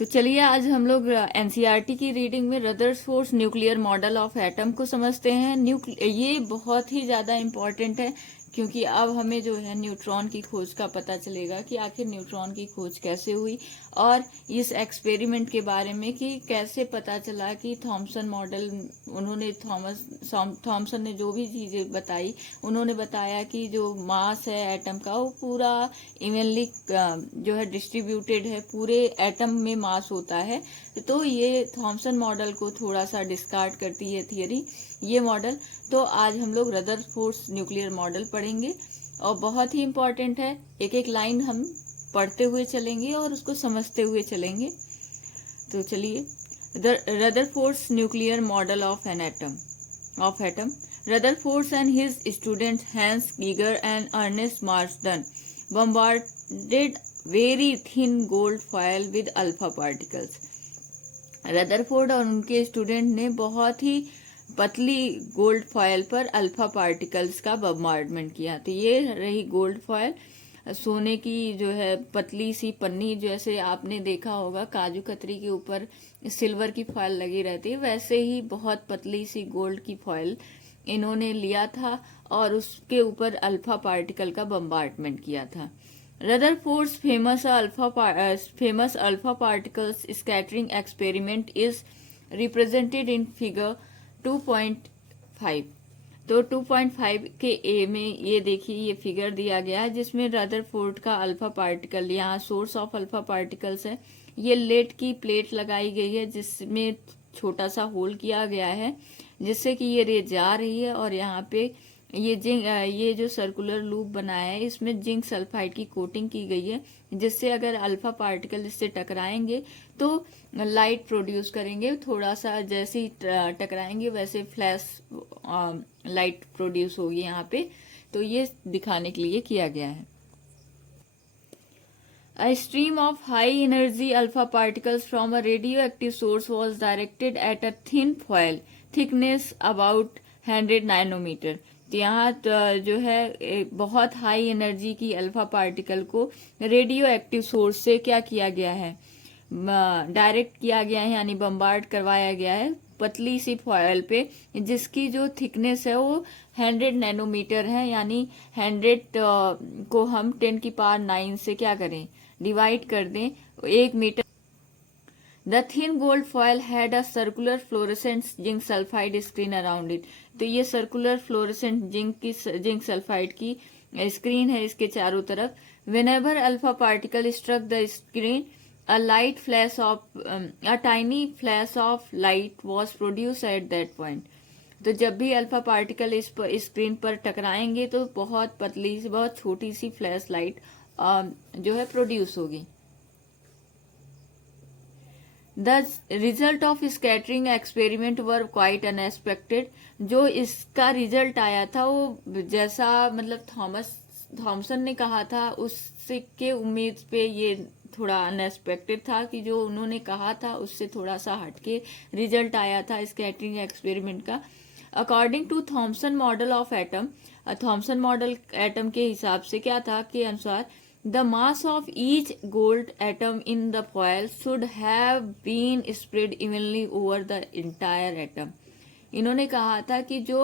तो चलिए आज हम लोग एनसीईआरटी की रीडिंग में Rutherford nuclear model of atom को समझते हैं। ये बहुत ही ज़्यादा इम्पॉर्टेंट है क्योंकि अब हमें जो है न्यूट्रॉन की खोज का पता चलेगा कि आखिर न्यूट्रॉन की खोज कैसे हुई, और इस एक्सपेरिमेंट के बारे में कि कैसे पता चला कि थॉमसन मॉडल, उन्होंने थॉमसन ने जो भी चीज़ें बताई, उन्होंने बताया कि जो मास है एटम का वो पूरा इवनली जो है डिस्ट्रीब्यूटेड है, पूरे एटम में मास होता है। तो ये थॉमसन मॉडल को थोड़ा सा डिस्कार्ड करती है थियरी, ये मॉडल। तो आज हम लोग रदरफोर्ड न्यूक्लियर मॉडल पढ़ेंगे और बहुत ही इम्पोर्टेंट है। एक एक लाइन हम पढ़ते हुए चलेंगे और उसको समझते हुए चलेंगे। तो चलिए, Rutherford nuclear model of atom. Rutherford and his students Hans Geiger and Ernest Marsden bombarded very thin gold foil with alpha particles. Rutherford और उनके स्टूडेंट ने बहुत ही पतली गोल्ड फॉयल पर अल्फा पार्टिकल्स का बम्बार्डमेंट किया। तो ये रही गोल्ड फॉयल, सोने की जो है पतली सी पन्नी, जैसे आपने देखा होगा काजू कतरी के ऊपर सिल्वर की फॉयल लगी रहती है, वैसे ही बहुत पतली सी गोल्ड की फॉयल इन्होंने लिया था और उसके ऊपर अल्फा पार्टिकल का बम्बार्डमेंट किया था। Rutherford's famous alpha particles scattering experiment is represented in figure 2.5। तो 2.5 के ए में ये देखिए, ये फिगर दिया गया है जिसमें रदरफोर्ड का अल्फा पार्टिकल, यहाँ सोर्स ऑफ अल्फा पार्टिकल्स है। ये लेड की प्लेट लगाई गई है जिसमें छोटा सा होल किया गया है जिससे कि ये रे जा रही है, और यहाँ पे ये जो सर्कुलर लूप बनाया है इसमें जिंक सल्फाइड की कोटिंग की गई है, जिससे अगर अल्फा पार्टिकल इससे टकराएंगे तो लाइट प्रोड्यूस करेंगे। थोड़ा सा जैसे ही टकराएंगे वैसे फ्लैश लाइट प्रोड्यूस होगी यहाँ पे। तो ये दिखाने के लिए किया गया है। A stream of high energy alpha particles from a radioactive source was directed at a thin foil thickness about 100 nanometer। तो यहाँ जो है बहुत हाई एनर्जी की अल्फा पार्टिकल को रेडियो एक्टिव सोर्स से क्या किया गया है, डायरेक्ट किया गया है, यानी बम्बार्ड करवाया गया है पतली सी फॉयल पे, जिसकी जो थिकनेस है वो 100 नैनोमीटर है। यानी 100 को हम 10 की पावर 9 से क्या करें, डिवाइड कर दें 1 metre. The thin gold foil had a circular fluorescent zinc sulfide screen around it। तो ये सर्कुलर फ्लोरेसेंट जिंक सल्फाइड की स्क्रीन है इसके चारों तरफ। Whenever alpha particle struck the screen, a tiny flash of light was produced at that point। तो जब भी अल्फा पार्टिकल इस स्क्रीन पर टकराएंगे तो बहुत पतली सी, बहुत छोटी सी फ्लैश लाइट जो है प्रोड्यूस होगी। The result of scattering experiment were quite unexpected। जो इसका रिजल्ट आया था वो जैसा मतलब थॉमसन ने कहा था उसके उम्मीद पे ये थोड़ा अनएक्सपेक्टेड था, कि जो उन्होंने कहा था उससे थोड़ा सा हटके रिजल्ट आया था स्कैटरिंग एक्सपेरिमेंट का। According to Thomson model of atom, Thomson model atom के हिसाब से क्या था के अनुसार, The mass of each gold atom in the foil should have been spread evenly over the entire atom। इन्होंने कहा था कि जो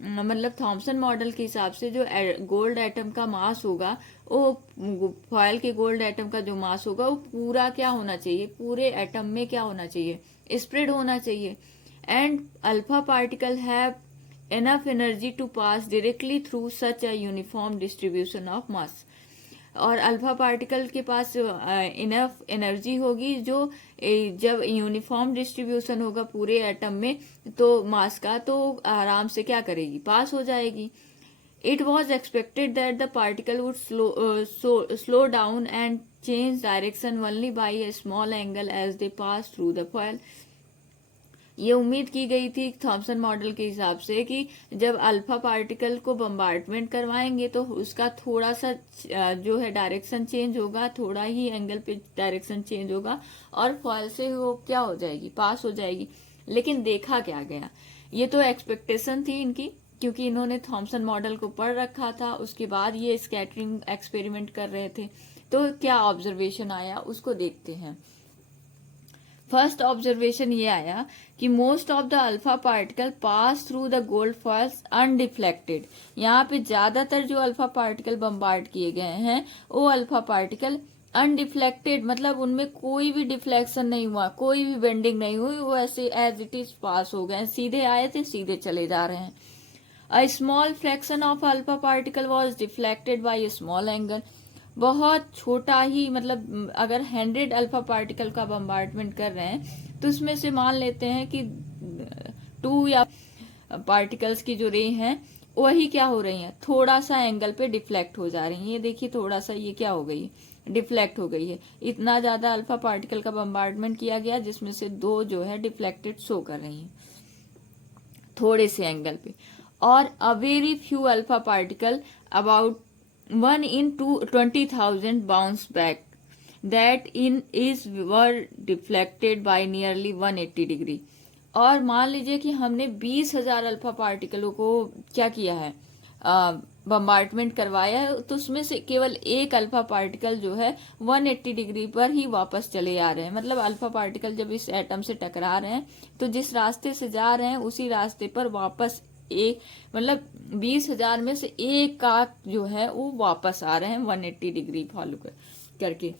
मतलब थॉमसन मॉडल के हिसाब से जो गोल्ड एटम का मास होगा, वो फॉयल के गोल्ड एटम का जो मास होगा वो पूरा क्या होना चाहिए, पूरे एटम में क्या होना चाहिए, स्प्रेड होना चाहिए। And alpha particle have enough energy to pass directly through such a uniform distribution of mass. और अल्फा पार्टिकल के पास इनफ एनर्जी होगी जो जब यूनिफॉर्म डिस्ट्रीब्यूशन होगा पूरे एटम में तो मास का, तो आराम से क्या करेगी, पास हो जाएगी। It was expected that the particle would slow down and change direction only by a small angle as they pass through the foil. ये उम्मीद की गई थी थॉमसन मॉडल के हिसाब से कि जब अल्फा पार्टिकल को बम्बार्डमेंट करवाएंगे तो उसका थोड़ा सा जो है डायरेक्शन चेंज होगा, थोड़ा ही एंगल पे डायरेक्शन चेंज होगा और फॉयल से वो क्या हो जाएगी, पास हो जाएगी। लेकिन देखा क्या गया, ये तो एक्सपेक्टेशन थी इनकी, क्योंकि इन्होंने थॉमसन मॉडल को पढ़ रखा था, उसके बाद ये स्कैटरिंग एक्सपेरिमेंट कर रहे थे। तो क्या ऑब्जर्वेशन आया उसको देखते हैं। फर्स्ट ऑब्जर्वेशन ये आया कि most of the alpha particle pass through the gold foils undeflected. यहाँ पे ज्यादातर जो अल्फा पार्टिकल बम्बार्ड किए गए हैं वो अल्फा पार्टिकल अनडिफ्लेक्टेड, मतलब उनमें कोई भी डिफ्लेक्शन नहीं हुआ, कोई भी बेंडिंग नहीं हुई, वो ऐसे एज इट इज पास हो गए, सीधे आए थे सीधे चले जा रहे हैं। A small fraction of alpha particle was deflected by small angle. बहुत छोटा ही, मतलब अगर 100 अल्फा पार्टिकल का बम्बार्डमेंट कर रहे हैं तो उसमें से मान लेते हैं कि 2 या पार्टिकल्स की जो रे हैं वही क्या हो रही हैं, थोड़ा सा एंगल पे डिफ्लेक्ट हो जा रही हैं। ये देखिए थोड़ा सा ये क्या हो गई है, डिफ्लेक्ट हो गई है। इतना ज्यादा अल्फा पार्टिकल का बम्बार्डमेंट किया गया जिसमें से 2 जो है डिफ्लेक्टेड शो कर रही हैं थोड़े से एंगल पे। और a very few alpha particle about 1 in 20,000 bounce back, that in is were deflected by nearly 180 degree। और मान लीजिए कि हमने 20,000 अल्फा पार्टिकलों को क्या किया है, बम्बार्डमेंट करवाया है, तो उसमें से केवल एक अल्फा पार्टिकल जो है 180 डिग्री पर ही वापस चले आ रहे हैं। मतलब अल्फा पार्टिकल जब इस एटम से टकरा रहे हैं तो जिस रास्ते से जा रहे हैं उसी रास्ते पर वापस एक, मतलब 20,000 में से एक का जो है वो वापस आ रहे हैं 180 डिग्री फॉलो करके।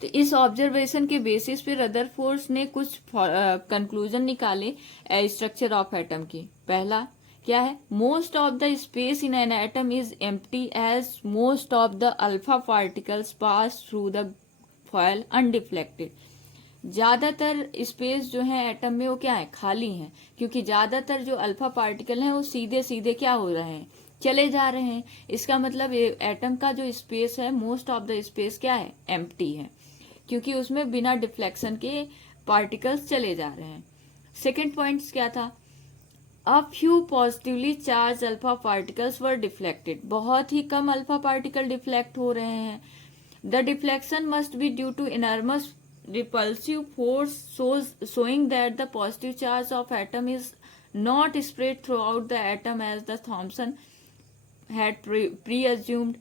तो इस ऑब्जर्वेशन के बेसिस पे रदरफोर्ड ने कुछ कंक्लूजन निकाले स्ट्रक्चर ऑफ एटम की। पहला क्या है, most of the space in an atom is empty as most of the alpha particles pass through the foil undeflected. ज्यादातर स्पेस जो है एटम में वो क्या है, खाली है, क्योंकि ज्यादातर जो अल्फा पार्टिकल हैं वो सीधे सीधे क्या हो रहे हैं, चले जा रहे हैं। इसका मतलब एटम का जो स्पेस है, मोस्ट ऑफ द स्पेस क्या है, एम्प्टी है, क्योंकि उसमें बिना डिफ्लेक्शन के पार्टिकल्स चले जा रहे हैं। सेकेंड पॉइंट क्या था, a few positively charge alpha particles were deflected. बहुत ही कम अल्फा पार्टिकल डिफ्लेक्ट हो रहे हैं। The deflection must be due to enormous repulsive force showing that the positive charge of atom is not spread throughout the atom as the Thomson had pre-assumed।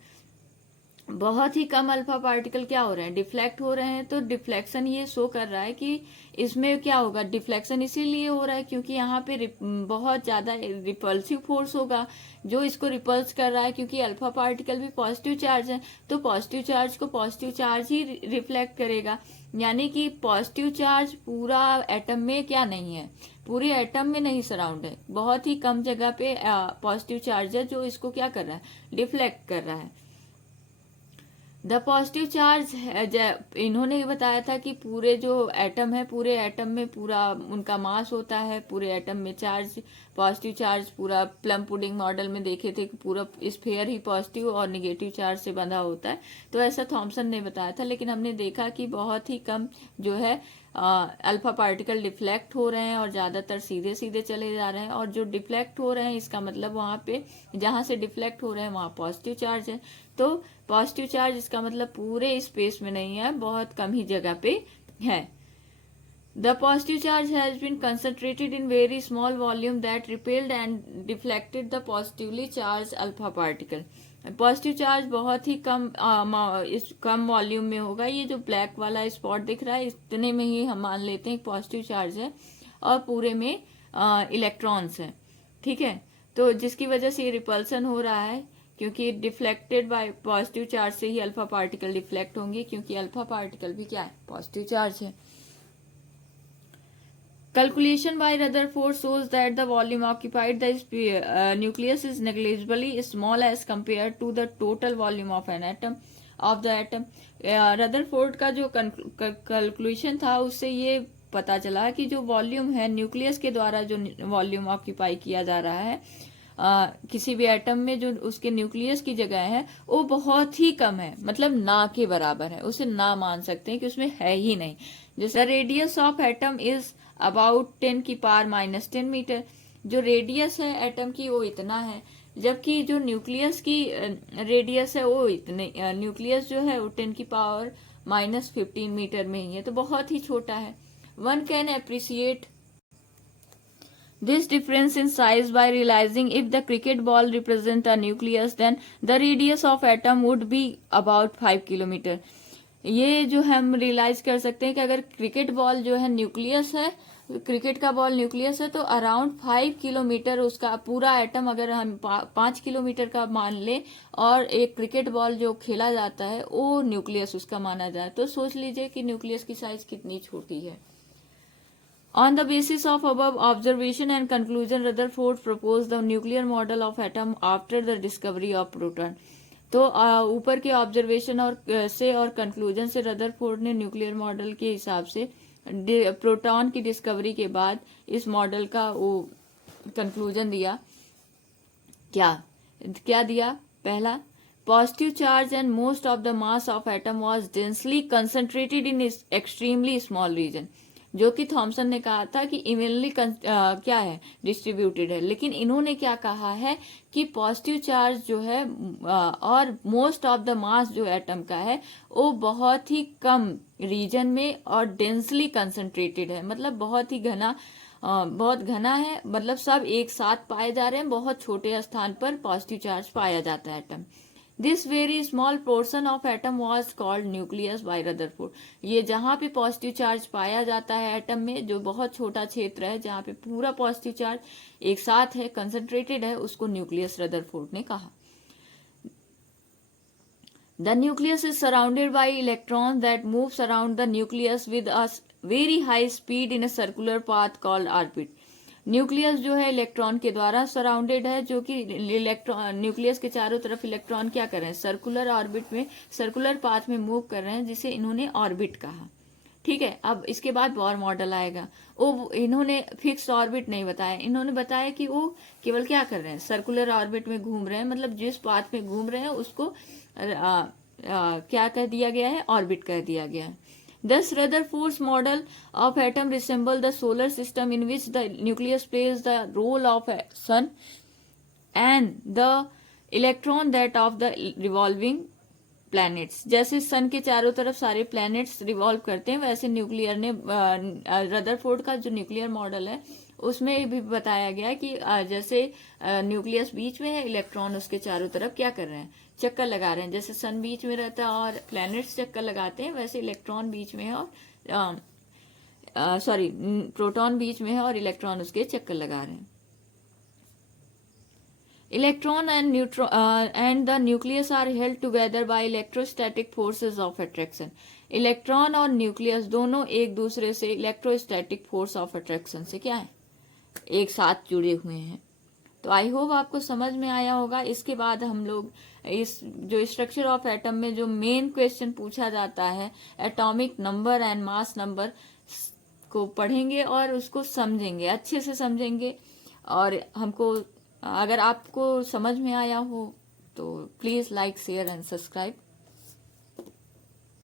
बहुत ही कम alpha particle क्या हो रहे हैं, डिफ्लेक्ट हो रहे हैं। तो डिफ्लेक्शन ये शो कर रहा है कि इसमें क्या होगा, डिफ्लेक्शन इसीलिए हो रहा है क्योंकि यहाँ पे बहुत ज्यादा रिपल्सिव फोर्स होगा जो इसको रिपल्स कर रहा है, क्योंकि अल्फा पार्टिकल भी पॉजिटिव चार्ज है तो पॉजिटिव चार्ज को पॉजिटिव चार्ज ही रिफ्लेक्ट करेगा। यानी कि पॉजिटिव चार्ज पूरा एटम में क्या नहीं है, पूरे एटम में नहीं सराउंड है, बहुत ही कम जगह पे पॉजिटिव चार्ज है जो इसको क्या कर रहा है, डिफ्लेक्ट कर रहा है। द पॉजिटिव चार्ज, इन्होंने ये बताया था कि पूरे जो एटम है, पूरे एटम में पूरा उनका मास होता है, पूरे एटम में चार्ज, पॉजिटिव चार्ज पूरा प्लम पुडिंग मॉडल में देखे थे कि पूरा स्फीयर ही पॉजिटिव और निगेटिव चार्ज से बंधा होता है। तो ऐसा थॉमसन ने बताया था, लेकिन हमने देखा कि बहुत ही कम जो है अल्फा पार्टिकल डिफ्लेक्ट हो रहे हैं और ज्यादातर सीधे सीधे चले जा रहे हैं। और जो डिफ्लेक्ट हो रहे हैं इसका मतलब वहां पे जहां से डिफ्लेक्ट हो रहे हैं वहां पॉजिटिव चार्ज है। तो पॉजिटिव चार्ज इसका मतलब पूरे स्पेस में नहीं है, बहुत कम ही जगह पे है। The positive charge has been concentrated in very small volume that repelled and deflected the positively charge alpha particle. Positive charge बहुत ही कम वॉल्यूम में होगा। ये जो ब्लैक वाला स्पॉट दिख रहा है इतने में ही हम मान लेते हैं पॉजिटिव चार्ज है और पूरे में इलेक्ट्रॉन्स है, ठीक है। तो जिसकी वजह से ये रिपल्सन हो रहा है, क्योंकि डिफ्लेक्टेड बाय पॉजिटिव चार्ज से ही अल्फा पार्टिकल डिफ्लेक्ट होंगे, क्योंकि अल्फा पार्टिकल भी क्या है, पॉजिटिव चार्ज है। Calculation by Rutherford shows that the volume occupied the nucleus is negligibly small as compared to the total volume of an atom of the atom। Rutherford का जो calculation था उससे ये पता चला कि जो वॉल्यूम है न्यूक्लियस के द्वारा, जो वॉल्यूम ऑक्यूपाई किया जा रहा है किसी भी एटम में, जो उसके न्यूक्लियस की जगह है वो बहुत ही कम है, मतलब ना के बराबर है, उसे ना मान सकते हैं कि उसमें है ही नहीं। जैसे radius of atom is about 10 की पावर -10 मीटर। जो रेडियस है एटम की वो इतना है, जबकि जो न्यूक्लियस की रेडियस है वो इतने, न्यूक्लियस जो है वो 10 की पावर -15 मीटर में ही है, तो बहुत ही छोटा है। One can appreciate this difference in size by realizing if the cricket ball represent a nucleus then the radius of atom would be about 5 kilometer। ये जो हम रियलाइज कर सकते हैं कि अगर क्रिकेट बॉल जो है न्यूक्लियस है, क्रिकेट का बॉल न्यूक्लियस है, तो अराउंड 5 किलोमीटर उसका पूरा एटम, अगर हम 5 किलोमीटर का मान ले और एक क्रिकेट बॉल जो खेला जाता है वो न्यूक्लियस उसका माना जाए, तो सोच लीजिए कि न्यूक्लियस की साइज कितनी छोटी है। On the basis of above observation and conclusion, Rutherford proposed the nuclear model of atom after the discovery of proton. तो ऊपर के ऑब्जर्वेशन और कंक्लूजन से रदरफोर्ड ने न्यूक्लियर मॉडल के हिसाब से प्रोटॉन की डिस्कवरी के बाद इस मॉडल का वो कंक्लूजन दिया। क्या क्या दिया? पहला, positive charge and most of the mass of atom was densely concentrated in extremely small region, जो कि थॉमसन ने कहा था कि इवनली क्या है, डिस्ट्रीब्यूटेड है, लेकिन इन्होंने क्या कहा है कि पॉजिटिव चार्ज जो है और मोस्ट ऑफ द मास जो एटम का है वो बहुत ही कम रीजन में और डेंसली कंसंट्रेटेड है, मतलब बहुत ही घना, बहुत घना है, मतलब सब एक साथ पाए जा रहे हैं, बहुत छोटे स्थान पर पॉजिटिव चार्ज पाया जाता है atom. This very small portion of atom was called nucleus bye Rutherford. ये जहां पे पॉजिटिव चार्ज पाया जाता है एटम में, जो बहुत छोटा क्षेत्र है जहां पे पूरा पॉजिटिव चार्ज एक साथ है, कंसंट्रेटेड है, उसको न्यूक्लियस रदरफोर्ड ने कहा। The nucleus is surrounded by electrons that moves around the nucleus with a very high speed in a circular path called orbit. Nucleus जो है इलेक्ट्रॉन के द्वारा सराउंडेड है, जो कि इलेक्ट्रॉन न्यूक्लियस के चारों तरफ इलेक्ट्रॉन क्या कर रहे हैं, सर्कुलर ऑर्बिट में, सर्कुलर पाथ में मूव कर रहे हैं, जिसे इन्होंने ऑर्बिट कहा। ठीक है, अब इसके बाद बोर मॉडल आएगा। वो इन्होंने फिक्स ऑर्बिट नहीं बताया, इन्होंने बताया कि वो केवल क्या कर रहे हैं, सर्कुलर ऑर्बिट में घूम रहे हैं, मतलब जिस पाथ में घूम रहे हैं उसको क्या कह दिया गया है, ऑर्बिट कह दिया गया है। Thus, Rutherford's model of atom resemble the solar system in which the nucleus plays the role of a sun and the electron that of the revolving planets. जैसे सन के चारों तरफ सारे प्लैनेट्स रिवॉल्व करते हैं, वैसे न्यूक्लियर ने रदरफोर्ड का जो न्यूक्लियर मॉडल है उसमें भी बताया गया कि जैसे न्यूक्लियस बीच में है, इलेक्ट्रॉन उसके चारों तरफ क्या कर रहे हैं, चक्कर लगा रहे हैं। जैसे सन बीच में रहता है और प्लैनेट्स चक्कर लगाते हैं, वैसे इलेक्ट्रॉन बीच में है और प्रोटॉन बीच में है और इलेक्ट्रॉन उसके चक्कर लगा रहे हैं। Electron and the nucleus are held together by electrostatic forces of attraction. Electron और न्यूक्लियस दोनों एक दूसरे से इलेक्ट्रोस्टैटिक फोर्स ऑफ अट्रैक्शन से क्या है, एक साथ जुड़े हुए हैं। तो आई होप आपको समझ में आया होगा। इसके बाद हम लोग इस जो स्ट्रक्चर ऑफ एटम में जो मेन क्वेश्चन पूछा जाता है, atomic number and mass number को पढ़ेंगे और उसको समझेंगे, अच्छे से समझेंगे। और हमको अगर आपको समझ में आया हो तो please like, share and subscribe.